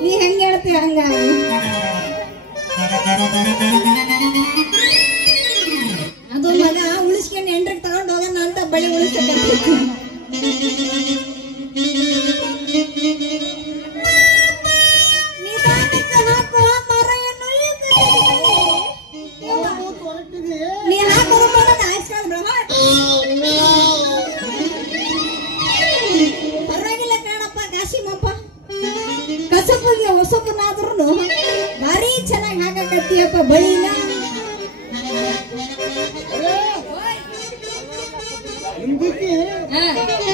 ನೀ ಹೆಂಗ ಹೇಳ್ತೀಯ ಹಂಗ ಅದು ಮಗ ಉಳಿಸ್ಕೊಂಡು ಎಂಟ್ರಿಗೆ ತಗೊಂಡು ಹೋಗೋಣ ಅಂತ ಬಳಿ ಉಳಿಸ್ಕೊಂಡು ನೀ ಹಾಕೋ ಪರವಾಗಿಲ್ಲ ಕಾಣಪ್ಪ ಕಾಶಿಮಪ್ಪ ಕಸಪಿಗೆ ಹೊಸಪನಾದ್ರೂ ಭಾರಿ ಚೆನ್ನಾಗಿ ಹಾಕಕತ್ತೀಯಪ್ಪ ಬಳಿನ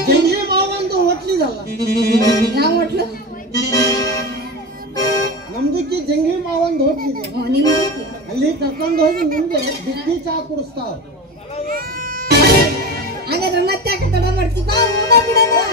ಜಂಗಿ ಮಾವಂದು ಹೋಟ್ಲಿದಲ್ಲ ಯಾವ ಹೋಟ್ಲು ನಮ್ದಕ್ಕೆ ಜಂಗಿ ಮಾವಂದು ಹೋಟ್ಲಿದೆ ನಿಮ್ಗೆ ಅಲ್ಲಿ ಕರ್ಕೊಂಡು ಹೋಗಿ ನಿಮ್ಗೆ ಬಿಸಿ ಚಾ ಕುಡಿಸ್ತಾವ ಹಾಗಾದ್ರೆ ಮತ್ತೆ ಯಾಕೆ ತಡ ಮಾಡ್ತೀವಿ ಬಾ ಊಟ ಬಿಡೋಣ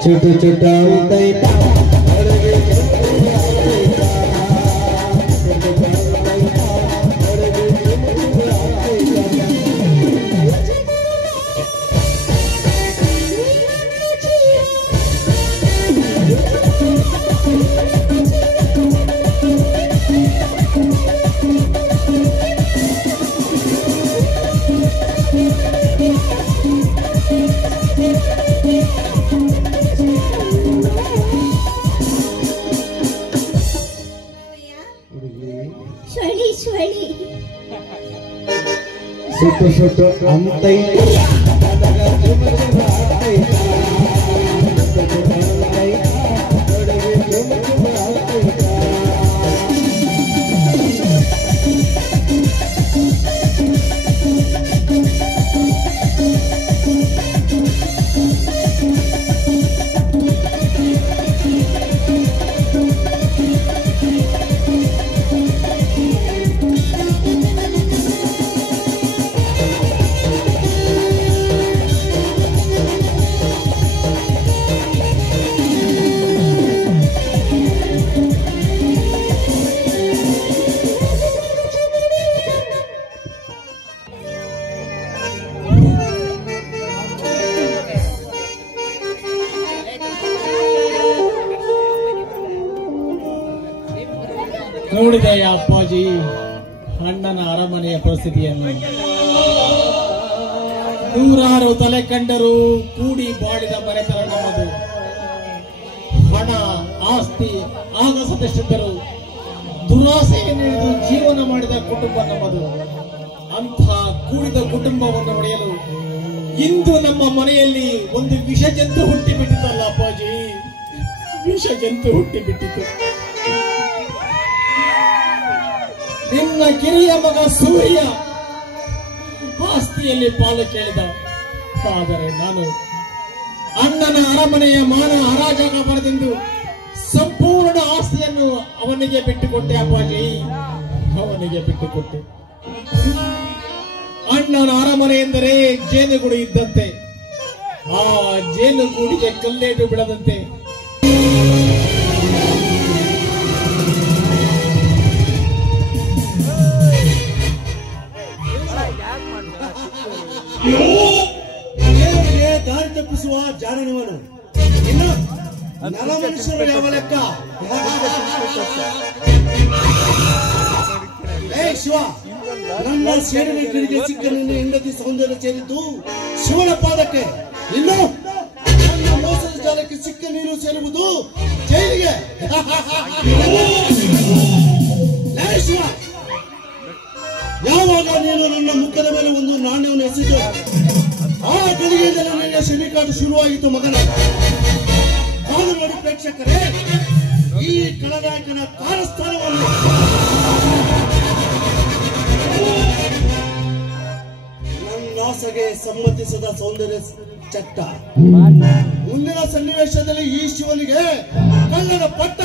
छोटा छोटा उतैता छोटो छोटो अंतैता ನೋಡಿದೆಯ ಅಪ್ಪಾಜಿ ಅಣ್ಣನ ಅರಮನೆಯ ಪರಿಸ್ಥಿತಿಯನ್ನು. ನೂರಾರು ತಲೆ ಕಂಡರೂ ಕೂಡಿ ಬಾಳಿದ ಮನೆತನ ನಮ್ಮದು. ಹಣ ಆಸ್ತಿ ಆಗಸದಷ್ಟಿದ್ದರು ದುರಾಸೆಯನ್ನು ಹಿಡಿದು ಜೀವನ ಮಾಡಿದ ಕುಟುಂಬ ನಮ್ಮದು. ಅಂಥ ಕೂಡಿದ ಕುಟುಂಬವನ್ನು ಒಡೆಯಲು ಇಂದು ನಮ್ಮ ಮನೆಯಲ್ಲಿ ಒಂದು ವಿಷ ಜಂತು ಹುಟ್ಟಿಬಿಟ್ಟಿತಲ್ಲ ಅಪ್ಪಾಜಿ, ವಿಷ ಜಂತು ಹುಟ್ಟಿಬಿಟ್ಟಿತು. ನಿನ್ನ ಕಿರಿಯ ಮಗ ಸೂರ್ಯ ಆಸ್ತಿಯಲ್ಲಿ ಪಾಲು ಕೇಳಿದ. ಆದರೆ ನಾನು ಅಣ್ಣನ ಅರಮನೆಯ ಮಾನ ಹರಾಜಾಗಬಾರದೆಂದು ಸಂಪೂರ್ಣ ಆಸ್ತಿಯನ್ನು ಅವನಿಗೆ ಬಿಟ್ಟುಕೊಟ್ಟೆ ಅಪ್ಪಾಜಿ, ಅವನಿಗೆ ಬಿಟ್ಟುಕೊಟ್ಟೆ. ಅಣ್ಣನ ಅರಮನೆ ಎಂದರೆ ಜೇನುಗೂಡು ಇದ್ದಂತೆ, ಆ ಜೇನುಗೂಡಿಗೆ ಕಲ್ಲೇಟು ಬಿಡದಂತೆ ದಾರಿ ತಪ್ಪಿಸುವ ಜಾಣನಿವನು. ಇನ್ನು ನಲ ಮನುಷ್ಯರು ಯಾವ ಲೆಕ್ಕ? ಶಿವ, ನನ್ನ ಸೇರಿನ ಕಿಡಿಗೆ ಸಿಕ್ಕ ನಿನ್ನ ಹೆಂಡತಿ ಸೌಂದರ್ಯ ಸೇರಿದ್ದು ಶಿವನ ಪಾದಕ್ಕೆ. ಇನ್ನು ನನ್ನ ಮೋಸದ ಜಾಲಕ್ಕೆ ಸಿಕ್ಕ ನೀರು ಸೇರುವುದು ಜೈಲಿಗೆ. ಶಿವ, ಯಾವಾಗ ನೀನು ನನ್ನ ಮುಖದ ಮೇಲೆ ಒಂದು ನಾಣ್ಯವನ್ನು ಎಸೆದು ಆ ಗಳಿಗೆಯಿಂದಲೇ ನಿನ್ನ ಶನಿಕಾಟ ಶುರುವಾಗಿತ್ತು ಮಗನ. ಕಾದು ನೋಡಿ ಪ್ರೇಕ್ಷಕರೇ, ಈ ಕಳನಾಯಕನ ಕಾರಸ್ಥಾನವನ್ನು ನನ್ನಾಸೆಗೆ ಸಮ್ಮತಿಸದ ಸೌಂದರ್ಯ ಚಟ್ಟ. ಮುಂದಿನ ಸನ್ನಿವೇಶದಲ್ಲಿ ಈ ಶಿವನಿಗೆ ಕಳ್ಳನ ಪಟ್ಟ.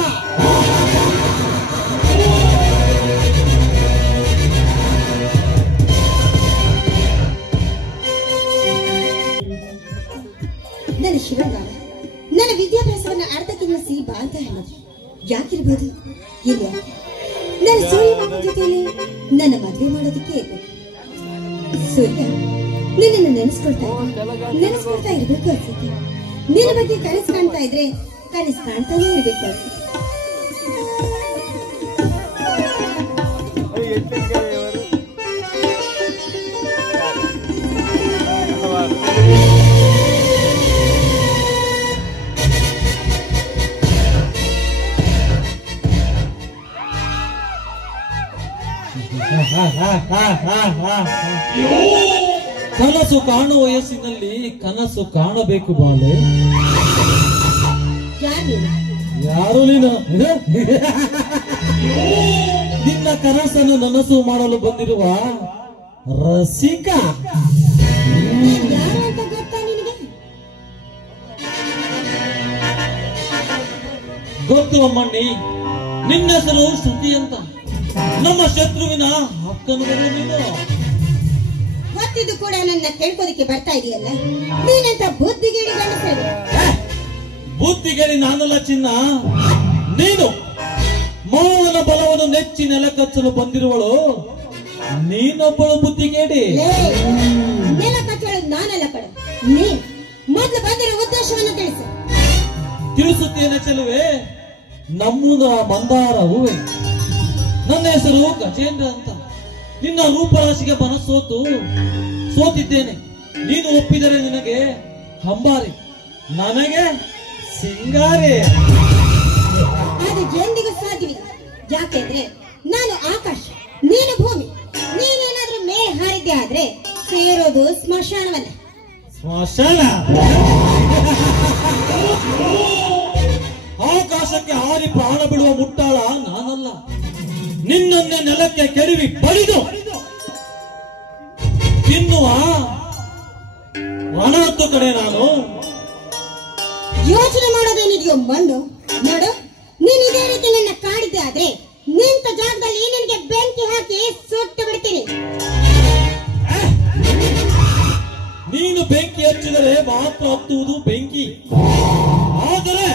ನನ್ನ ಶಿವನಾಳ ನನ್ನ ವಿದ್ಯಾಭ್ಯಾಸವನ್ನು ಅರ್ಧಕ್ಕೆ ನಿಲ್ಲಿಸಿ ಬಾ ಅಂತ ಹೇಳಿದ್ರು. ಯಾಕಿರ್ಬೋದು? ಇಲ್ಲ, ನನ್ನ ಸೂರ್ಯ ಮಾಮ ಜೊತೆಯಲ್ಲಿ ನನ್ನ ಮದುವೆ ಮಾಡೋದಕ್ಕೆ ಇರ್ಬೇಕು. ಸೂರ್ಯ ನಿನ್ನನ್ನು ನೆನೆಸ್ಕೊಳ್ತಾ ಇರ್ಬೇಕು ಅನ್ಸುತ್ತೆ. ನಿನ್ನ ಬಗ್ಗೆ ಕನಸು ಕಾಣ್ತಾ ಇದ್ರೆ ಕನಸು ಕಾಣ್ತಾನೆ ಇರ್ಬೇಕು ಅನ್ಸುತ್ತೆ. ಕನಸು ಕಾಣುವ ವಯಸ್ಸಿನಲ್ಲಿ ಕನಸು ಕಾಣಬೇಕು ಬಾಲೆ. ಯಾರು ನೀನು? ನಿನ್ನ ಕನಸನ್ನು ನನಸು ಮಾಡಲು ಬಂದಿರುವ ರಸಿಕ. ಗೊತ್ತು ಅಮ್ಮಣ್ಣಿ, ನಿನ್ನ ಹೆಸರು ಶ್ರುತಿ ಅಂತ. ನಮ್ಮ ಶತ್ರುವಿನ ಹಕ್ಕನ್ನು ನೀನು ಗೊತ್ತಿದ್ದು ಕೂಡ ನನ್ನ ಕೇಳ್ಕೋದಕ್ಕೆ ಬರ್ತಾ ಇದೆಯಲ್ಲ. ನೀನಂತ ಬುದ್ಧಿಗೇಡಿ ಗಂಡಸರು. ಬುದ್ಧಿಗೇಡಿ ನಾನಲ್ಲ ಚಿನ್ನ, ನೀನು ಮಾವನ ಬಲವನ್ನು ನೆಚ್ಚಿ ನೆಲ ಕಚ್ಚಲು ಬಂದಿರುವಳು ನೀನೊಬ್ಬಳು ಬುದ್ಧಿಗೇಡಿ. ನೆಲ ಕಚ್ಚಲು ನಾನಲ್ಲ ಕಡೆ, ನೀ ಮೊದಲು ಬಂದಿರೋ ಉದ್ದೇಶವನ್ನು ತಿಳಿಸು. ತಿಳಿಸುತ್ತೇನೆ ಚೆಲುವೆ. ನಮ್ಮೂರ ಮಂದಾರ ಹೂವೆ. ನನ್ನ ಹೆಸರು ಗಜೇಂದ್ರ ಅಂತ. ನಿನ್ನ ರೂಪರಾಶಿಗೆ ಸೋತಿದ್ದೇನೆ. ನೀನು ಒಪ್ಪಿದರೆ ನಿನಗೆ ಹಂಬಾರಿ, ನನಗೆ ಸಿಂಗಾರಿ. ಅದು ಎಂದಿಗೂ ಸಾಧ್ಯವಿಲ್ಲ. ಯಾಕೆಂದ್ರೆ ನಾನು ಆಕಾಶ, ನೀನು ಭೂಮಿ. ನೀನೇನಾದ್ರೂ ಮೇಲೆ ಹಾರಿದ್ದೆ ಆದ್ರೆ ಸೇರೋದು ಸ್ಮಶಾನವಲ್ಲ. ಸ್ಮಶಾನ? ಆಕಾಶಕ್ಕೆ ಹಾರಿ ಪ್ರಾಣ ಬಿಡುವ ಮುಟ್ಟಾಳ ನಾನಲ್ಲ. ನಿನ್ನನ್ನೇ ನೆಲಕ್ಕೆ ಕೆಡವಿ ಬಡಿದು ತಿನ್ನುವ ರಣಹತ್ತು ಕಡೆ ನಾನು. ಯೋಚನೆ ಮಾಡೋದೇನಿದೆಯೋ ಮಣ್ಣು ನೋಡು. ನೀನ್ ಇದೇ ರೀತಿ ನನ್ನ ಕಾಡಿದ್ದೆ ಆದ್ರೆ ನಿಂತ ಜಾಗದಲ್ಲಿ ನಿನಗೆ ಬೆಂಕಿ ಹಾಕಿ ಸುಟ್ಟು ಬಿಡ್ತೀನಿ. ನೀನು ಬೆಂಕಿ ಹಚ್ಚಿದರೆ ಮಾತ್ರ ಹತ್ತುವುದು ಬೆಂಕಿ, ಆದರೆ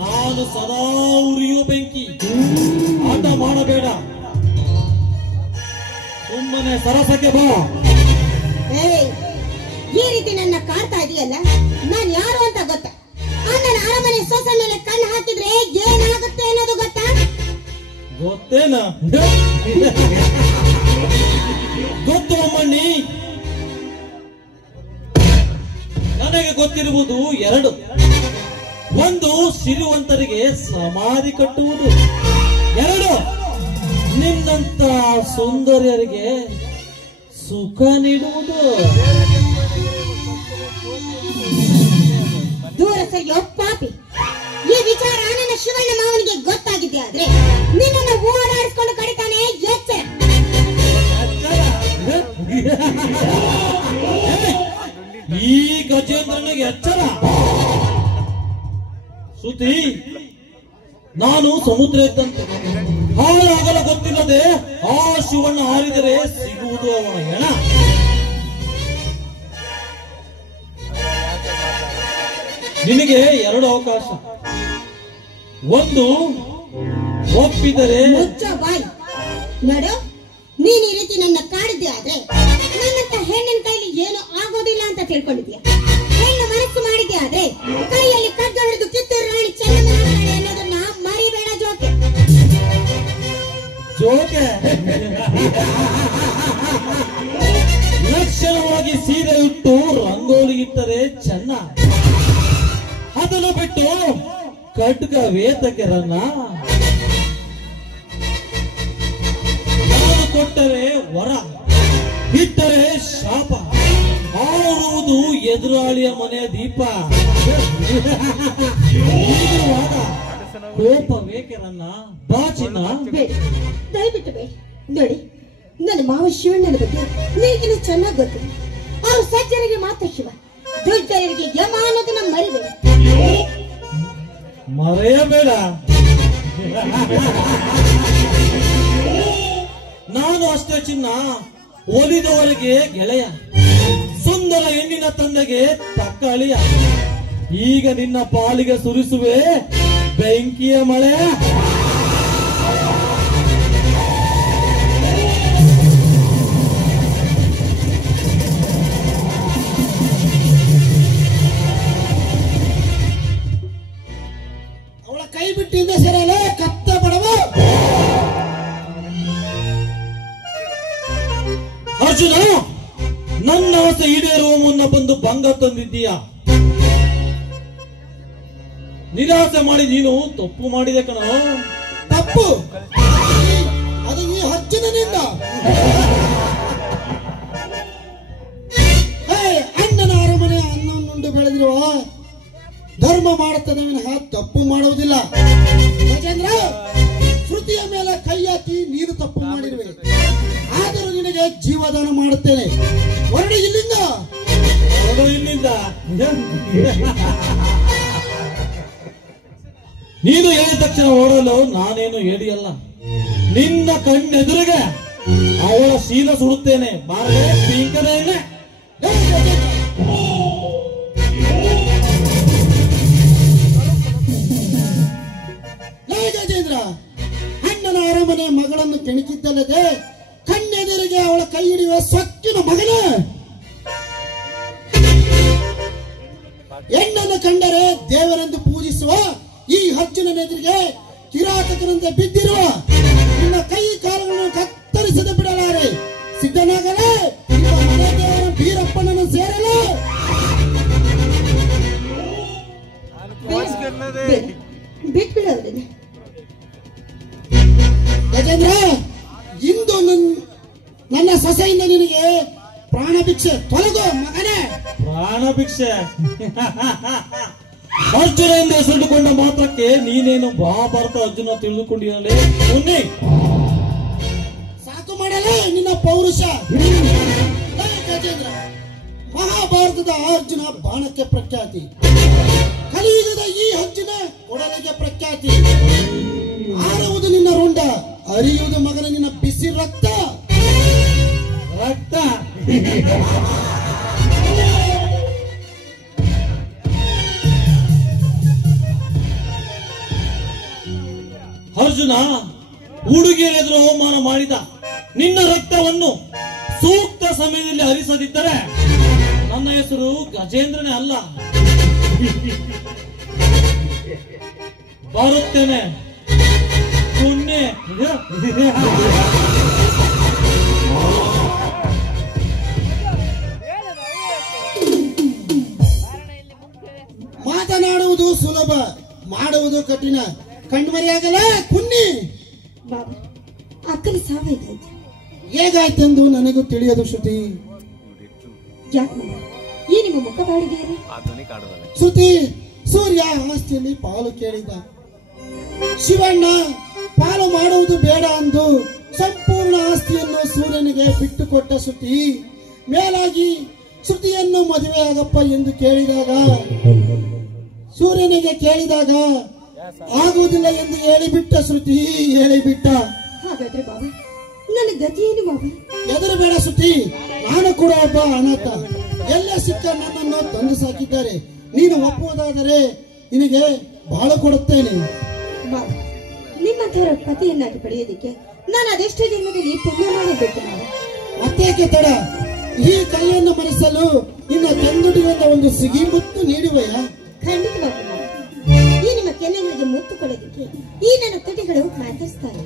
ನಾನು ಸದಾ ಉರಿಯುವ ಬೆಂಕಿ. ಆಟ ಮಾಡಬೇಡ, ಸುಮ್ಮನೆ ಸರಸಕ್ಕೆ ಬಾ. ಈ ರೀತಿ ನನ್ನ ಕಾಡ್ತಾ ಇದೆಯಲ್ಲ, ನಾನ್ ಯಾರು ಅಂತ ಗೊತ್ತಾ? ಅಣ್ಣನ ಅರಮನೆ ಸೊಸೆ ಮೇಲೆ ಕಣ್ಣು ಹಾಕಿದ್ರೆ ಏನಾಗುತ್ತೆ ಅನ್ನೋದು ಗೊತ್ತಾ? ಮತ್ತೇನ ಗೊತ್ತು ಅಮ್ಮಣ್ಣಿ, ನನಗೆ ಗೊತ್ತಿರುವುದು ಎರಡು. ಒಂದು, ಸಿರಿವಂತರಿಗೆ ಸಮಾಧಿ ಕಟ್ಟುವುದು. ಎರಡು, ನಿನ್ನಂತ ಸುಂದರಿಯರಿಗೆ ಸುಖ ನೀಡುವುದು. ದೂರ ಸರಿಯೋ ಪಾಪಿ, ಈ ವಿಚಾರ ನನ್ನ ಶಿವಣ್ಣ ಮಾವನಿಗೆ ಗೊತ್ತಾಗಿದೆ ಆದ್ರೆ ನಿನ್ನನ್ನು ಓಡಾಡಿಸ್ಕೊಂಡು ಕಡಿತಾನೆ. ಎಚ್ಚರ. ಈ ಗಜೇಂದ್ರನಿಗೆ ಎಚ್ಚರ. ಶ್ರುತಿ, ನಾನು ಸಮುದ್ರ ಇದ್ದಂತೆ, ಹಾಳಾಗಲು ಗೊತ್ತಿಲ್ಲದೆ ಆ ಶಿವಣ್ಣ ಹಾರಿದರೆ ಸಿಗುವುದು ಅವನ ಹೆಣ. ನಿನಗೆ ಎರಡು ಅವಕಾಶ. ಒಂದು, ಒಪ್ಪಿದರೆ ಮುಚ್ಚ ಬಾಯಿ. ನೋಡು, ನೀನ್ ಈ ರೀತಿ ನನ್ನ ಕಾಡಿದ್ದೆ ಆದ್ರೆ ನನ್ನಂತ ಹೆಣ್ಣಿನ ಕೈಲಿ ಏನು ಆಗೋದಿಲ್ಲ ಅಂತ ತಿಳ್ಕೊಂಡಿದ್ಯಾ? ಹೆಣ್ಣು ಮನಸ್ಸು ಮಾಡಿದ್ದೆ ಆದ್ರೆ ಕೈಯಲ್ಲಿ ಕಡ್ಡು ಹಿಡಿದು ಕಿತ್ತೂರು ರಾಣಿ ಚೆನ್ನಮ್ಮ ಅನ್ನೋದನ್ನ ಮರಿಬೇಡ. ಜೋಕೆ ಜೋಕೆ ಲಕ್ಷಣವಾಗಿ ಸೀರೆ ಇಟ್ಟು ರಂಗೋಲಿ ಇಟ್ಟರೆ ಚೆನ್ನ. ಅದನ್ನು ಬಿಟ್ಟು ಖಡ್ಗ ವೇತಕರನ್ನ ನಾನು ಕೊಟ್ಟರೆ ವರ, ಇಟ್ಟರೆ ಶಾಪ. ಆರುವುದು ಎದುರಾಳಿಯ ಮನೆಯ ದೀಪ. ಹೀಗಿರುವಾಗ ಕೋಪ ವೇಕರನ್ನ ಬಾಚಿನ ಬೇಡ, ದಯವಿಟ್ಟು ಬೇಡ. ನೋಡಿ, ನನ್ನ ಮಾವ ಶಿವಣ್ಣನ ಬಗ್ಗೆ ನಿನಗಿನ್ನೂ ಚೆನ್ನಾಗಿ ಗೊತ್ತು. ಅವ್ರು ಸಜ್ಜನಿಗೆ ಮಾತ್ರ ಶಿವ, ದುರ್ಜನರಿಗೆ ಯಮ ಅನ್ನೋದನ್ನ ಮರಿಬೇಡ. ಮರೆಯಬೇಡ. ನಾನು ಅಷ್ಟೇ ಚಿನ್ನ, ಒಲಿದವರಿಗೆ ಗೆಳೆಯ, ಸುಂದರ ಹೆಣ್ಣಿನ ತಂದೆಗೆ ತಕ್ಕ ಅಳಿಯ. ಈಗ ನಿನ್ನ ಪಾಲಿಗೆ ಸುರಿಸುವೆ ಬೆಂಕಿಯ ಮಳೆ. ಅವಳ ಕೈ ಬಿಟ್ಟಿಂದ ಸರಿಯಲ್ಲ ಕತ್ತ ಬಡವ. ಅರ್ಜುನ, ನನ್ನ ಆಸೆ ಈಡೇರುವ ಮುನ್ನ ಬಂದು ಭಂಗ ತಂದಿದ್ದೀಯ. ನಿರಾಸೆ ಮಾಡಿ ನೀನು ತಪ್ಪು ಮಾಡಿದೆ ಕಣ. ತಪ್ಪು ಅದು ಈ ಅರ್ಜುನನಿಂದ. ಅಣ್ಣನ ಅರಮನೆ ಅನ್ನೊಂದು ಬೆಳೆದಿರುವ ಧರ್ಮ ಮಾಡುತ್ತದೆ ವಿನಃ ತಪ್ಪು ಮಾಡುವುದಿಲ್ಲ. ಗಜೇಂದ್ರ, ಶ್ರುತಿಯ ಮೇಲೆ ಕೈ ಹಾಕಿ ನೀನು ತಪ್ಪು ಮಾಡಿರುವೆ, ಆದರೂ ನಿನಗೆ ಜೀವದಾನ ಮಾಡುತ್ತೇನೆ. ಹೊರಡಿ ಇಲ್ಲಿಂದ. ಇಲ್ಲಿಂದ ನೀನು ಹೇಳಿದ ತಕ್ಷಣ ಓಡಲು ನಾನೇನು ಹೇಳಿಯಲ್ಲ. ನಿನ್ನ ಕಣ್ಣೆದುರಿಗೆ ಅವಳ ಶೀಲ ಸುಡುತ್ತೇನೆ. ಬಾರದೆ ಪಿಂಕನೇ. ಗಜೇಂದ್ರ, ಅಣ್ಣನ ಅರಮನೆ ಮಗಳನ್ನು ಕೆಣಕಿದ್ದಲ್ಲದೆ ಕಣ್ಣೆದುರಿಗೆ ಅವಳ ಕೈ ಹಿಡಿಯುವ ಸೊಕ್ಕಿನ ಮಗನ. ಹೆಣ್ಣನ್ನು ಕಂಡರೆ ದೇವರೆಂದು ಪೂಜಿಸುವ ಈ ಅರ್ಜುನನೆದುರಿಗೆ ಕಿರಾತಕರಂತೆ ಬಿದ್ದಿರುವ ನಿನ್ನ ಕೈ ಕಾಲಗಳನ್ನು ಕತ್ತರಿಸದೆ ಬಿಡಲಾರೆ. ಸಿದ್ಧನಾಗಲೇ ನಿಮ್ಮ ಮನೆ ದೇವರ ಬೀರಪ್ಪನನ್ನು ಸೇರಲು. ಬಿಟ್ಬಿಡೋದನ್ನ ಗಜೇಂದ್ರ, ಇಂದು ನನ್ನ ಸೊಸೆಯಿಂದ ನಿನಗೆ ಪ್ರಾಣ ಭಿಕ್ಷೆ. ತೊಲಗೋ ಮಗನೇ. ಪ್ರಾಣ ಭಿಕ್ಷೆ. ಅರ್ಜುನ ಎಂದು ಹೆಸರಿಟ್ಟುಕೊಂಡ ಮಾತ್ರಕ್ಕೆ ನೀನೇನು ಮಹಾಭಾರತ ಅರ್ಜುನ ತಿಳಿದುಕೊಂಡಿರಲೇ ಮುನ್ನಿ. ಸಾಕು ಮಾಡಲೇ ನಿನ್ನ ಪೌರುಷ. ಗಜೇಂದ್ರ, ಮಹಾಭಾರತದ ಅರ್ಜುನ ಬಾಣಕ್ಕೆ ಪ್ರಖ್ಯಾತಿ, ಕಲಿಯುಗದ ಈ ಅರ್ಜುನ ಕೊಡಲಿಗೆ ಪ್ರಖ್ಯಾತಿ. ಆರುವುದು ನಿನ್ನ ರುಂಡ, ಅರಿಯುವುದು ಮಗನ ನಿನ್ನ ಬಿಸಿ ರಕ್ತ. ರಕ್ತ ಅರ್ಜುನ ಹುಡುಗಿಯರೆದುರು ಅವಮಾನ ಮಾಡಿದ ನಿನ್ನ ರಕ್ತವನ್ನು ಸೂಕ್ತ ಸಮಯದಲ್ಲಿ ಹರಿಸದಿದ್ದರೆ ನನ್ನ ಹೆಸರು ಗಜೇಂದ್ರನೇ ಅಲ್ಲ. ಬರುತ್ತೇನೆ ಪುಣ್ಯ ಕೊಡ್ತೀನಿ. ಮಾತನಾಡುವುದು ಸುಲಭ, ಮಾಡುವುದು ಕಠಿಣ. ಕಣ್ಮರೆಯಾಗಲ್ಲ ಕುನ್ನಿ. ಬಾಬಾ, ಅಕ್ಕನ ಸಾವಾಯ್ತಾಯ್ತು. ಹೇಗಾಯ್ತೆಂದು ನನಗೂ ತಿಳಿಯದು ಶ್ರುತಿ. ಯಾಕೆ ಮಾವ, ಈ ನಿಮ್ಮ ಮುಖ ಬಾಡಿದೆಯಲ್ಲ? ಶ್ರುತಿ, ಸೂರ್ಯ ಆಸ್ತಿಯಲ್ಲಿ ಪಾಲು ಕೇಳಿದ. ಶಿವಣ್ಣ ಪಾಲು ಮಾಡುವುದು ಬೇಡ ಅಂದು ಸಂಪೂರ್ಣ ಆಸ್ತಿಯನ್ನು ಸೂರ್ಯನಿಗೆ ಬಿಟ್ಟುಕೊಟ್ಟ ಶ್ರುತಿ. ಮೇಲಾಗಿ ಶ್ರುತಿಯನ್ನು ಮದುವೆ ಆಗಪ್ಪ ಎಂದು ಕೇಳಿದಾಗ, ಸೂರ್ಯನಿಗೆ ಕೇಳಿದಾಗ ಆಗುವುದಿಲ್ಲ ಎಂದು ಹೇಳಿಬಿಟ್ಟ ಶ್ರುತಿ, ಹೇಳಿಬಿಟ್ಟ. ಹಾಗಾದ್ರೆ ಬಾಬಾ, ನನ್ನ ಗತಿ ಏನು ಬಾಬಾ? ಹೆದರಬೇಡ ಶ್ರುತಿ, ನಾನು ಕೂಡ ಒಬ್ಬ ಅನಾಥ. ಎಲ್ಲ ಸಿಕ್ಕ ನನ್ನನ್ನು ತಂದು ಸಾಕಿದ್ದಾರೆ. ನೀನು ಒಪ್ಪುವುದಾದರೆ ನಿನಗೆ ಬಹಳ ಕೊಡುತ್ತೇನೆ. ಬಾಬಾ, ನಿಮ್ಮಂಥವರ ಪತಿಯನ್ನಾಗಿ ಪಡೆಯೋದಿಕ್ಕೆ ನಾನು ಅದೆಷ್ಟೋ ಜನ್ಮದಲ್ಲಿ ಪುಣ್ಯ ಮಾಡಬೇಕು ಬಾಬಾ. ಮತ್ತೇಕೆ ತಡ? ಈ ಕೈಯನ್ನು ಮರೆಸಲು ನಿನ್ನ ತಂದುಟಿಯಿಂದ ಒಂದು ಸಿಗಿ ಮುತ್ತು ನೀಡುವೆಯ? ಖಂಡಿತವಾಗಿ ಬಾಬಾ. ಈ ನಿಮ್ಮ ಕೆನ್ನೆಗಳಿಗೆ ಮುತ್ತು ಕೊಡೋದಿಕ್ಕೆ ಈ ನನ್ನ ತುಟಿಗಳು ಮಾತರಿಸ್ತಾರೆ.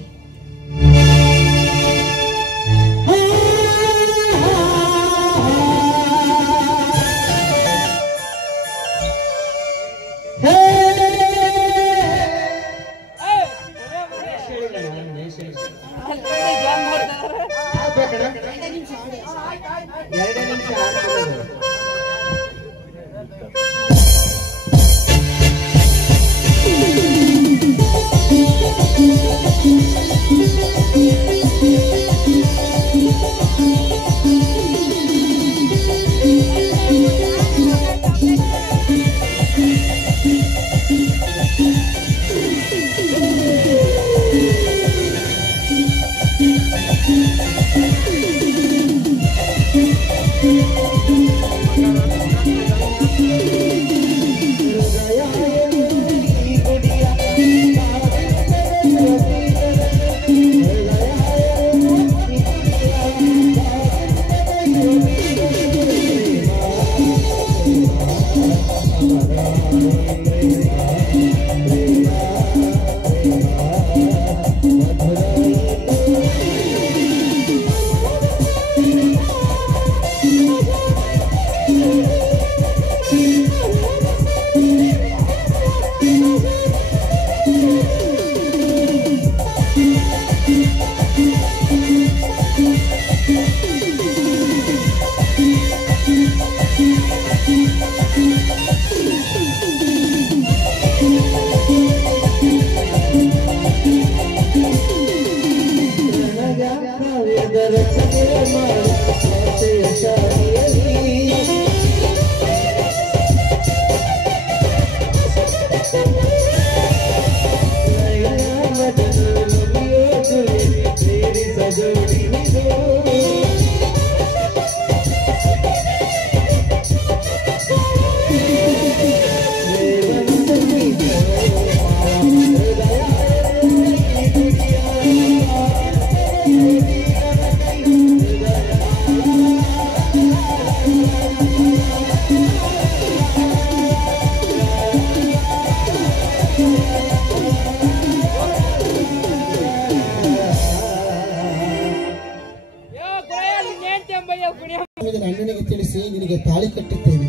ಅಣ್ಣನಿಗೆ ತಿಳಿಸಿ ನಿನಗೆ ತಾಳಿ ಕಟ್ಟುತ್ತೇನೆ.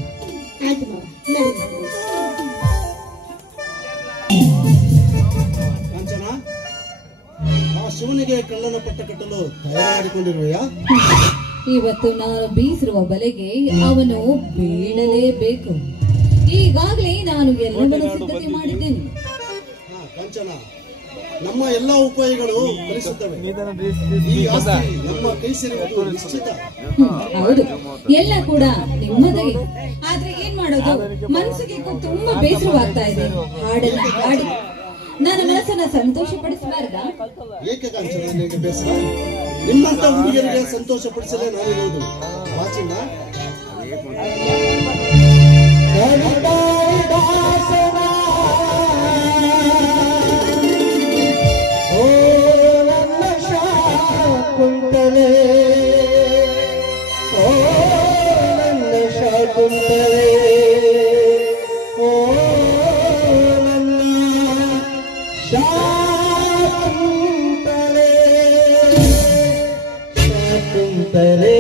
ಆಯ್ತು ಮಾವ, ನಡೀರಿ. ಕಾಂಚನ, ಆ ಶಿವನಿಗೆ ಕಳ್ಳನ ಪಟ್ಟ ಕಟ್ಟಲು ತಯಾರಾಡಿಕೊಂಡಿರುವೆಯಾ? ಇವತ್ತು ನಾನು ಬೀಸಿರುವ ಬಲೆಗೆ ಅವನು ಬೀಳಲೇಬೇಕು. ಈಗಾಗಲೇ ನಾನು ಎಲ್ಲವನ್ನೂ ಸಿದ್ಧತೆ ಮಾಡಿದ್ದೇನೆ. ಕಾಂಚನ, ನಮ್ಮ ಎಲ್ಲಾ ಉಪಾಯಗಳು ಫಲಿಸುತ್ತವೆ. ಈ ಆಸ್ತಿ ನಮ್ಮ ಕೈ ಸೇರುವುದು ನಿಶ್ಚಿತ. ಹೌದು, ಎಲ್ಲ ಕೂಡ ನಿಮ್ಮದೇ. ಆದ್ರೆ ಏನ್ ಮಾಡೋದು, ಮನಸ್ಸಿಗೆ ತುಂಬಾ ಬೇಸರವಾಗ್ತಾ ಇದೆ. ಹಾಡನ್ನ ಹಾಡಿ ನನ್ನ ಮನಸ್ಸನ್ನ ಸಂತೋಷ ಪಡಿಸಬಾರ್ದಾ? ಏಕೆ ಕಾಂಚನ ನಿನಗೆ ಬೇಸರ? ನಿಮ್ಮಂತ ಹುಡುಗಿಯರಿಗೆ ಸಂತೋಷ ಪಡಿಸಲೇ ನಾನಿರುವುದು. ವಾಚಿನ ಕುಂತಲೆ ಓ ನನ್ನ ಶಾಕುಂತಲೆ, ಓ ನನ್ನ ಶಾಕುಂತಲೆ. ಕುಂತರೆ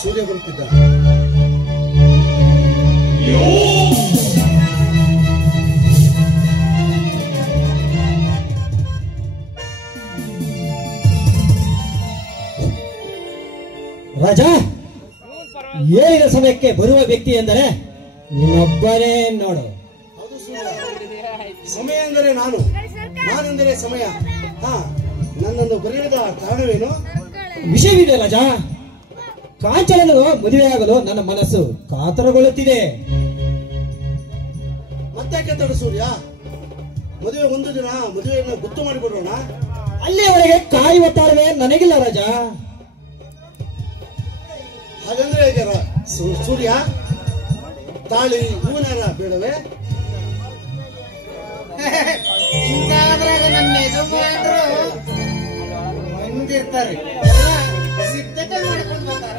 ಸೂರ್ಯ ಬರುತ್ತಿದ್ದ. ರಾಜಾ, ಏಳಿನ ಸಮಯಕ್ಕೆ ಬರುವ ವ್ಯಕ್ತಿ ಎಂದರೆ ನೀನೊಬ್ಬನೇ ನೋಡು. ಹೌದು ಸೂರ್ಯ, ಸಮಯ ಎಂದರೆ ನಾನೆಂದರೆ ಸಮಯ. ನನ್ನನ್ನು ಬರೆಯದ ಕಾರಣವೇನು? ವಿಷಯವಿದೆ ರಾಜಾ. ಕಾಂಚನನು ಮದುವೆಯಾಗಲು ನನ್ನ ಮನಸ್ಸು ಕಾತರಗೊಳ್ಳುತ್ತಿದೆ. ಮತ್ತೆ ತಡ ಸೂರ್ಯ, ಮದುವೆ ಒಂದು ದಿನ ಮದುವೆಯನ್ನು ಗುರ್ತು ಮಾಡಿಬಿಡೋಣ. ಅಲ್ಲಿಯವರೆಗೆ ಕಾಯುವ ತಾಳ್ಮೆ ನನಗಿಲ್ಲ ರಾಜಾ. ಹಾಗಂದ್ರೆ ಹೇಗೆ ಸೂರ್ಯ? ತಾಳಿ ಹೂವಿನಾರ ಬೇಡವೇ? ನನ್ನ ಯಜಮಾನರು ಬಂದಿರ್ತಾರೆ, ಸಿದ್ಧತೆ ಮಾಡ್ಕೊಂಡು ಬರ್ತಾರ.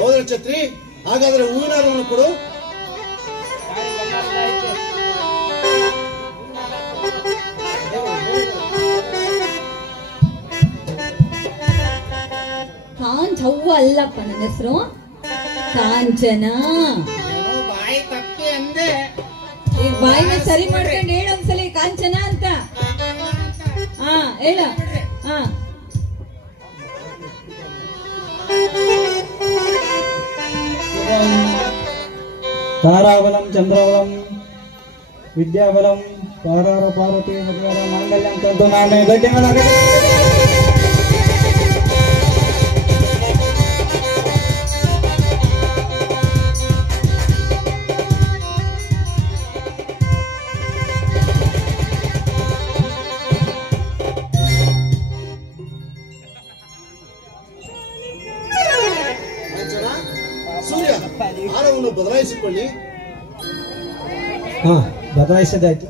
ಹೌದ್ರ ಛತ್ರಿ, ಹಾಗಾದ್ರೆ ಹೂವಿನಾರವನ್ನು ಕೊಡು. ಹವ್ವ ಅಲ್ಲಪ್ಪ, ನನ್ನ ಹೆಸರು ಕಾಂಚನ. ಬಾಯಿ ತಪ್ಪಿ ಅಂದೆ, ಈಗ ಬಾಯಿನ ಸರಿ ಮಾಡ್ಕೊಂಡು ಹೇಳ ಒಂದ್ಸಲಿ ಕಾಂಚನ ಅಂತ. ಹೇಳ. ತಾರಾಬಲಂ ಚಂದ್ರಬಲಂ ವಿದ್ಯಾಬಲಂ ಪಾರಾರ ಪಾರ್ವತಿ ಮಧ್ವರ ಮಾಂಗಲ್ಯಂ ತಂತು ನಾಮೇ ಗಡ್ಡೆ ಸೂರ್ಯ, ಹಾರವನ್ನು ಬದಲಾಯಿಸಿಕೊಳ್ಳಿ. ಬದಲಾಯಿಸದಾಯ್ತು.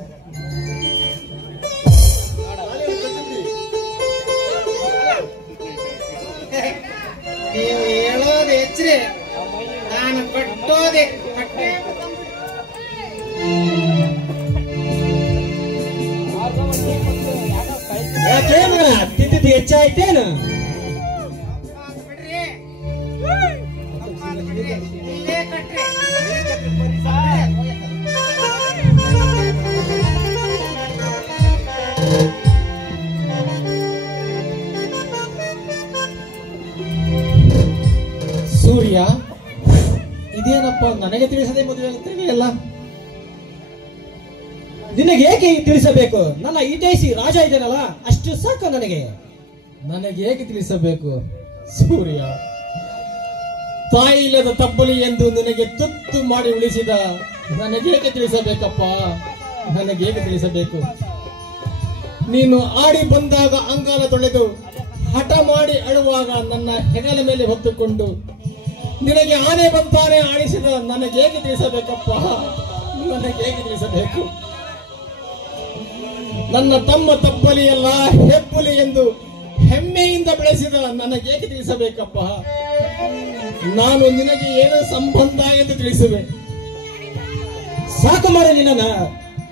ಅದೇ ಕಟ್ಟೆ ಯಾಕೆ ಮಗನ ತಿಂದಿದ್ದು ಹೆಚ್ಚಾಯ್ತೇನು? ಬಿಡ್ರಿ ಇಲ್ಲೇ ಕಟ್ರಿ ಸೂರ್ಯ, ಇದೇನಪ್ಪ ನನಗೆ ತಿಳಿಸದೆ ಮದುವೆ ಆಗುತ್ತಿದೆಯಲ್ಲ? ನಿನಗೆ ಏಕೆ ತಿಳಿಸಬೇಕು? ನನ್ನ ಹಿತೈಷಿ ರಾಜ ಇದ್ದೇನಲ್ಲ, ಅಷ್ಟು ಸಾಕು ನನಗೆ. ನನಗೆ ಹೇಗೆ ತಿಳಿಸಬೇಕು ಸೂರ್ಯ? ತಾಯಿ ಇಲ್ಲದ ತಬ್ಬಲಿ ಎಂದು ನಿನಗೆ ತುತ್ತು ಮಾಡಿ ಉಳಿಸಿದ ನನಗೆ ಹೇಗೆ ತಿಳಿಸಬೇಕಪ್ಪ? ನನಗೆ ಹೇಗೆ ತಿಳಿಸಬೇಕು? ನೀನು ಆಡಿ ಬಂದಾಗ ಅಂಗಾಲ ತೊಳೆದು ಹಠ ಮಾಡಿ ಅಳುವಾಗ ನನ್ನ ಹೆಗಲ ಮೇಲೆ ಹೊತ್ತುಕೊಂಡು ನಿನಗೆ ಆನೆ ಬಂತಾನೆ ಆಡಿಸಿದ ನನಗೆ ಹೇಗೆ ತಿಳಿಸಬೇಕಪ್ಪ? ನನಗೆ ಹೇಗೆ ತಿಳಿಸಬೇಕು? ನನ್ನ ತಮ್ಮ ತಪ್ಪಲಿಯಲ್ಲ ಹೆಬ್ಬುಲಿ ಎಂದು ಹೆಮ್ಮೆಯಿಂದ ಬೆಳೆಸಿದ ನನಗೆ ಹೇಗೆ ತಿಳಿಸಬೇಕಪ್ಪ? ನಾನು ನಿನಗೆ ಏನು ಸಂಬಂಧ ಎಂದು ತಿಳಿಸುವೆ? ಸಾಕು ಮಾಡು ನಿನ್ನ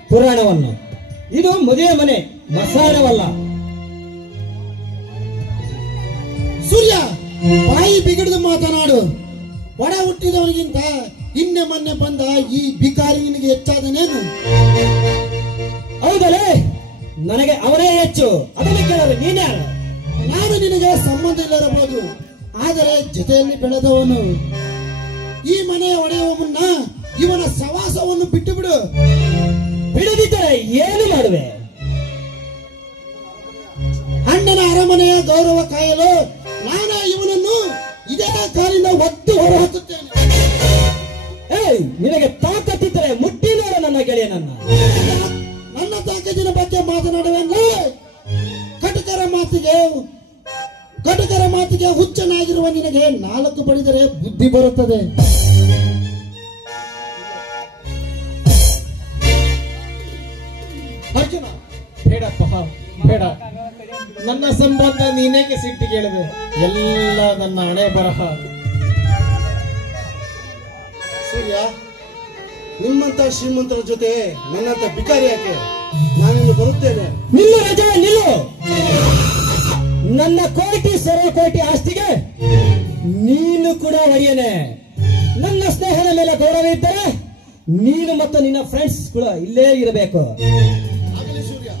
ಪುರಾಣವನ್ನು. ಇದು ಮದುವೆ ಮನೆ, ಮಸಾಣವಲ್ಲ. ಸೂರ್ಯ, ಬಾಯಿ ಬಿಗಿಡಿದು ಮಾತನಾಡು. ಒಡ ಹುಟ್ಟಿದವನಿಗಿಂತ ಇನ್ನೆ ಮೊನ್ನೆ ಬಂದ ಈ ಬಿಕಾರಿ ನಿನಗೆ ಹೆಚ್ಚಾದನೇನು? ಹೌದಲೇ, ನನಗೆ ಅವನೇ ಹೆಚ್ಚು. ಅದನ್ನು ಕೇಳಲು ನೀನ್ಯಾರು? ನಾನು ನಿನಗೆ ಸಂಬಂಧ ಇಲ್ಲರಬಹುದು, ಆದರೆ ಜೊತೆಯಲ್ಲಿ ಬೆಳೆದವನು. ಈ ಮನೆಯ ಒಡೆಯುವ ಮುನ್ನ ಇವನ ಸವಾಸವನ್ನು ಬಿಟ್ಟು ಬಿಡು. ಬಿಡದಿದ್ದರೆ ಏನು ಮಾಡುವೆ? ಅಣ್ಣನ ಅರಮನೆಯ ಗೌರವ ಕಾಯಲು ನಾನು ಇವನನ್ನು ಇದೇ ಕಾಲಿಂದ ಒತ್ತು ಹೊರ ಹಾಕುತ್ತೇನೆ. ಏಯ್, ನಿನಗೆ ತಾಕತ್ತಿದ್ದರೆ ಮುಟ್ಟಿ ನೋಡು ನನ್ನ ಗೆಳೆಯನನ್ನ. ನನ್ನ ತಾಕತ್ತಿನ ಬಗ್ಗೆ ಮಾತನಾಡುವಲ್ಲ. ಕಟುಕರ ಮಾತಿಗೆ ಹುಚ್ಚನಾಗಿರುವ ನಿನಗೆ 4 ಬಡಿದರೆ ಬುದ್ಧಿ ಬರುತ್ತದೆ. ಅರ್ಜುನ, ಬೇಡಪ್ಪ ಬೇಡ. ನನ್ನ ಸಂಬಂಧ ನೀನೇಕೆ ಸಿಟ್ಟಿಗೆ ಹೇಳಿದೆ? ಎಲ್ಲ ನನ್ನ ಹಣೆ ಬರಹ. ಸೂರ್ಯ, ನಿಮ್ಮಂತ ಶ್ರೀಮಂತರ ಜೊತೆ ನನ್ನಂತ ಬಿಕಾರಿ ಯಾಕೆ? ನಾನಿನ್ನು ಬರುತ್ತೇನೆ. ನಿಲ್ಲು ರಜ, ನಿಲ್ಲು. ನನ್ನ ಕೋಟಿ ಕೋಟಿ ಆಸ್ತಿಗೆ ನೀನು ಕೂಡ ಒಡೆಯನೆ. ನನ್ನ ಸ್ನೇಹದ ಮೇಲೆ ಗೌರವ ಇದ್ದರೆ ನೀನು ಮತ್ತು ನಿನ್ನ ಫ್ರೆಂಡ್ಸ್ ಕೂಡ ಇಲ್ಲೇ ಇರಬೇಕು. ಆಗಲಿ ಸೂರ್ಯ,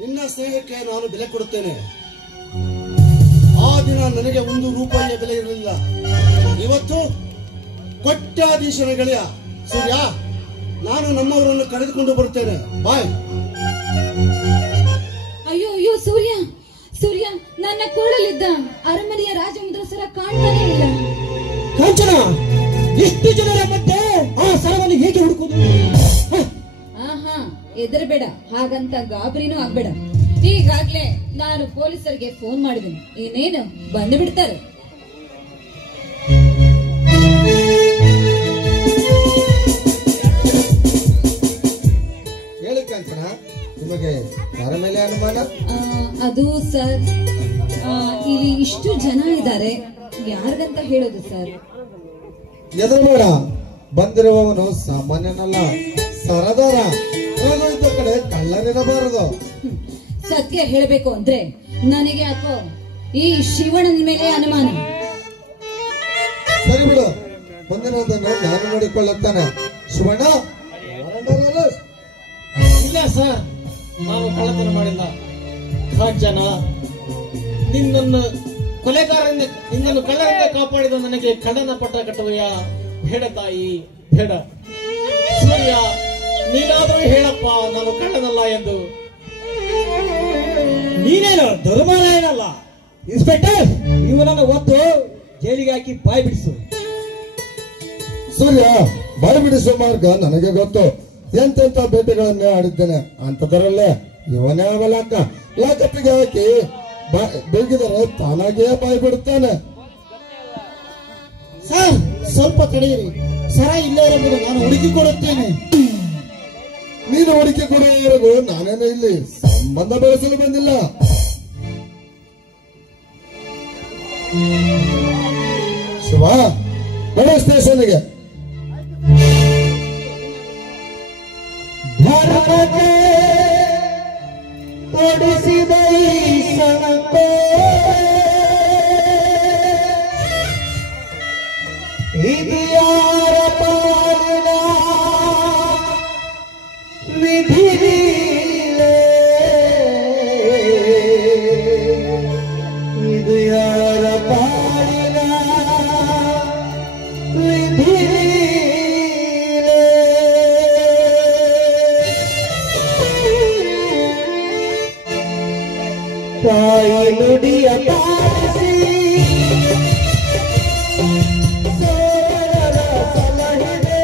ನಿನ್ನ ಸ್ನೇಹಕ್ಕೆ ನಾನು ಬೆಲೆ ಕೊಡುತ್ತೇನೆ. ಆ ದಿನ ನನಗೆ 1 ರೂಪಾಯಿಯ ಬೆಲೆ ಇರಲಿಲ್ಲ. ಇವತ್ತು ಕೋಟ್ಯಾಧೀಶನ ಗೆಳೆಯ ಸೂರ್ಯ, ನಾನು ನಮ್ಮವರನ್ನು ಕರೆದುಕೊಂಡು ಬರುತ್ತೇನೆ. ಬಾಯ್. ಅಯ್ಯೋ ಅಯ್ಯೋ ಸೂರ್ಯ, ಸೂರ್ಯ, ನನ್ನ ಕೋಳಲಿದ್ದ ಅರಮನೆಯ ರಾಜಮುದ್ರ ಸರ ಕಾಣ್ತಾನೆ ಇಲ್ಲ. ಕಾಂಚನ, ಎಷ್ಟು ಜನರ ಮಧ್ಯೆ ಆ ಸರವನ್ನು ಹೇಗೆ ಹುಡುಕುವುದು? ಆಹಾ, ಹೆದರಬೇಡ, ಹಾಗಂತ ಗಾಬರಿನೂ ಆಗ್ಬೇಡ. ಈಗಾಗ್ಲೇ ನಾನು ಪೊಲೀಸರಿಗೆ ಫೋನ್ ಮಾಡಿದ್ದೀನಿ. ಇನ್ನೇನು ಬಂದು ಬಿಡ್ತಾರೆ. ಹೇಳಿ ಕಾಂಚನ, ನಿಮಗೆ ಯಾರ ಮೇಲೆ ಅನುಮಾನ? ಅದು ಸರ್, ಇಲ್ಲಿ ಇಷ್ಟು ಜನ ಇದ್ದಾರೆ, ಯಾರಿಗಂತ ಹೇಳೋದು ಸರ್? ಎದರಬೇಡ, ಬಂದಿರುವವನು ಸಾಮಾನ್ಯನಲ್ಲ, ಸರದಾರ. ಇದ್ದ ಕಡೆ ಕಳ್ಳರಿರಬಾರದು. ಸತ್ಯ ಹೇಳಬೇಕು ಅಂದ್ರೆ ನನಗೆ ಯಾಕೋ ಈ ಶಿವಣ್ಣನ ಮೇಲೆ ಅನುಮಾನ. ಸರಿ ಬಿಡು, ಬಂದಿರೋದನ್ನು ನಾನು ನೋಡಿಕೊಳ್ಳುತ್ತಾನೆ. ಶಿವಣ್ಣ, ಇಲ್ಲ ಸರ್, ನಾನು ಕಳ್ಳತನ ಮಾಡಿಲ್ಲ. ಕಾಂಚನ, ನಿನ್ನನ್ನು ಕಳ್ಳರಿಂದ ಕಾಪಾಡಿದ ನನಗೆ ಕಳ್ಳನ ಪಟ್ಟ ಕಟ್ಟುವೆಯ? ಬೇಡ ತಾಯಿ, ಬೇಡ. ಸೂರ್ಯ, ನೀನಾದರೂ ಹೇಳಪ್ಪ, ನಾನು ಕಳ್ಳನಲ್ಲ ಎಂದು. ನೀನೇನು ದುರ್ಮಾನಲ್ಲ ಇನ್ಸ್ಪೆಕ್ಟರ್, ಇವನನ್ನು ಒತ್ತು ಜೈಲಿಗೆ ಹಾಕಿ ಬಾಯಿ ಬಿಡಿಸು. ಸೂರ್ಯ, ಬಾಯಿ ಬಿಡಿಸುವ ಮಾರ್ಗ ನನಗೆ ಗೊತ್ತು. ಎಂತೆಂತ ಬೇಟೆಗಳನ್ನೇ ಆಡಿದ್ದೇನೆ. ಅಂತದರಲ್ಲೇ ಇವನೇ ಲಾಕಪ್ಪಿಗೆ ಹಾಕಿ ಬೇಗಿದರೆ ತಾನಾಗಿಯೇ ಬಾಯಿ ಬಿಡುತ್ತಾನೆ. ಸರ್, ಸ್ವಲ್ಪ ತಡೆಯಿರಿ. ಸರ ಇಲ್ಲೇ ಇರಬಹುದು, ನಾನು ಹುಡುಕಿ ಕೊಡುತ್ತೇನೆ. ನೀನು ಹುಡುಕಿ ಕೊಡುವವರೆಗೂ ನಾನೇನು ಇಲ್ಲಿ ಸಂಬಂಧ ಬೆಳೆಸಲು ಬಂದಿಲ್ಲ. ಶಿವ, ನಡೆ ಸ್ಟೇಷನ್ಗೆ. ಮನಕ್ಕೆ ತೊಡಿಸಿದ ಈ ಸಣಕೋ ಇದು ಯಾರ ಪಾಲಿನ ವಿಧಿ ಇದು ಯಾರ ಪಾಲಿನ ವಿಧಿ ತಾಯಿ ನುಡಿಯ ಪಾಲಿಸಿ ಸೋದರರ ಸಲಹಿದೆ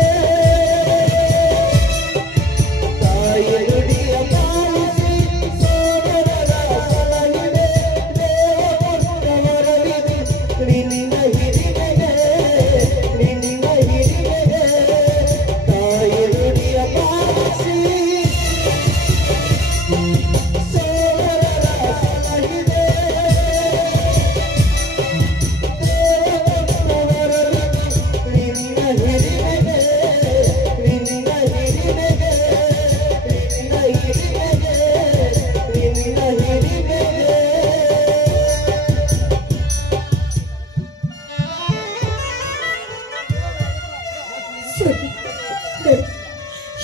ತಾಯಿ ನುಡಿಯ ಪಾಲಿಸಿ ಸೋದರರ ಸಲಹಿದೆ ದೇವರವರವಿದೆ ನಿನ್ನ ಹಿರಿಮೆಗೆ ನಿನ್ನ ಹಿರಿಮೆಗೆ ತಾಯಿ ನುಡಿಯ ಪಾಲಿಸಿ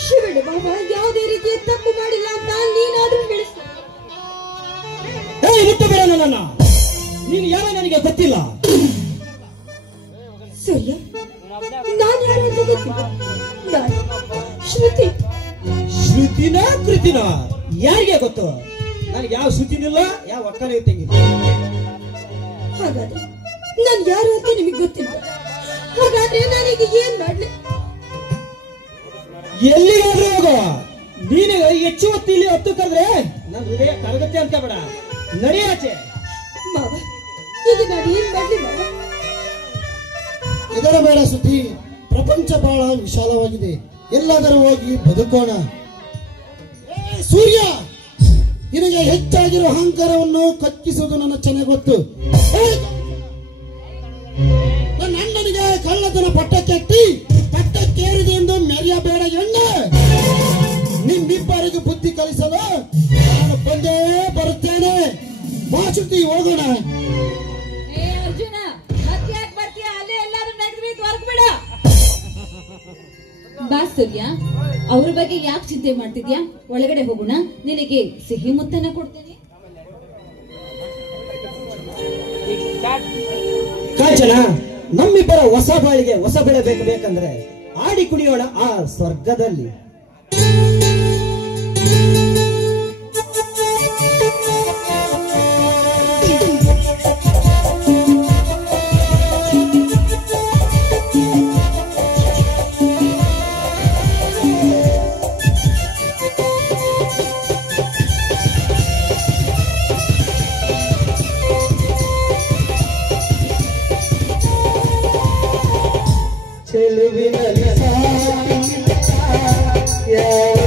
ಶಿವಣ್ಣ ಬಾಬಾ ಯಾವುದೇ ರೀತಿಯ ತಪ್ಪು ಮಾಡಿಲ್ಲ ಅಂತ ನೀನಾದ್ರೂ ಹೇಳಿಸ. ಬಿಟ್ಟು ಬೇಡ ನನ್ನ, ನೀನು ಯಾರೋ ನನಗೆ ಗೊತ್ತಿಲ್ಲ. ಸೂರ್ಯ, ನಾನು ಯಾರು ಅಂತ ಗೊತ್ತಿಲ್ಲ. ನಾನು ಶ್ರುತಿ. ಶ್ರುತಿನ ಕೃತಿನ ಯಾರಿಗೆ ಗೊತ್ತು? ನನಗೆ ಯಾವ ಶ್ರುತಿನಿಲ್ಲ, ಯಾವ ಒಕ್ಕನೇ ತೆಂಗಿಲ್ಲ. ಹಾಗಾದ್ರೆ ನಾನು ಯಾರು ಅಂತ ನಿಮಗೆ ಗೊತ್ತಿಲ್ಲ. ಹಾಗಾದ್ರೆ ನಾನೀಗ ಏನ್ ಮಾಡ್ಲಿ? ಎಲ್ಲಿಗಾದ್ರೂ ಹೋಗೋ. ನೀನು ಹೆಚ್ಚು ಹೊತ್ತು ಇಲ್ಲಿ ಹೊತ್ತು ಕರೆದ್ರೆ ನನ್ನ ಹೃದಯ ಕರಗತ್ತೆ ಅಂತ ಬೇಡ. ನಡೆಯಾಚೆ ಮಾವ, ಈಗ ನಾನು ಏನ್ ಮಾಡ್ಲಿ ಮಾವ? ಇದರ ಬೇಡ ಸುದ್ದಿ. ಪ್ರಪಂಚ ಬಹಳ ವಿಶಾಲವಾಗಿದೆ, ಎಲ್ಲಾದರೂ ಹೋಗಿ ಬದುಕೋಣ. ಸೂರ್ಯ, ನಿನಗೆ ಹೆಚ್ಚಾಗಿರೋ ಅಹಂಕಾರವನ್ನು ಕಚ್ಚಿಸುವುದು ನನ್ನ ಚೆನ್ನಾಗಿ ಗೊತ್ತು. ನನ್ನ ಅಣ್ಣನಿಗೆ ಕಳ್ಳತನ ಪಟ್ಟಕ್ಕೇರಿದೆ ಎಂದು ಮೆರೆಯಬೇಡ ಎಣ್ಣೆ. ನಿಮ್ಮಿಬ್ಬರಿಗೆ ಬುದ್ಧಿ ಕಲಿಸಲು ನಾನು ಬಂದೇ ಬರುತ್ತೇನೆ. ಮಾಸುತಿ, ಹೋಗೋಣ. ಏ ಅರ್ಜುನ, ಮತ್ತ್ಯಾಕ್ ಬರ್ತೀಯ? ಅಲ್ಲೇ ಎಲ್ಲಾರು ನಗದ್ಬಿಟ್ಟು ಹೊರಗ್ಬಿಡ. ಬಾ ಸೂರ್ಯ, ಅವ್ರ ಬಗ್ಗೆ ಯಾಕೆ ಚಿಂತೆ ಮಾಡ್ತಿದ್ಯಾ? ಒಳಗಡೆ ಹೋಗೋಣ, ನಿನಗೆ ಸಿಹಿ ಮುತ್ತನ್ನ ಕೊಡ್ತೇನೆ. ಕಾಂಚನ, ನಮ್ಮಿಬ್ಬರ ಹೊಸ ಬಾಳಿಗೆ ಹೊಸ ಬೆಳೆ ಬೇಕಂದ್ರೆ ಆಡಿ ಕುಣಿಯೋಣ ಆ ಸ್ವರ್ಗದಲ್ಲಿ. ಚೆಲುವಿನಲ್ಲಿ ಸಾಗಿದ ಯಾವ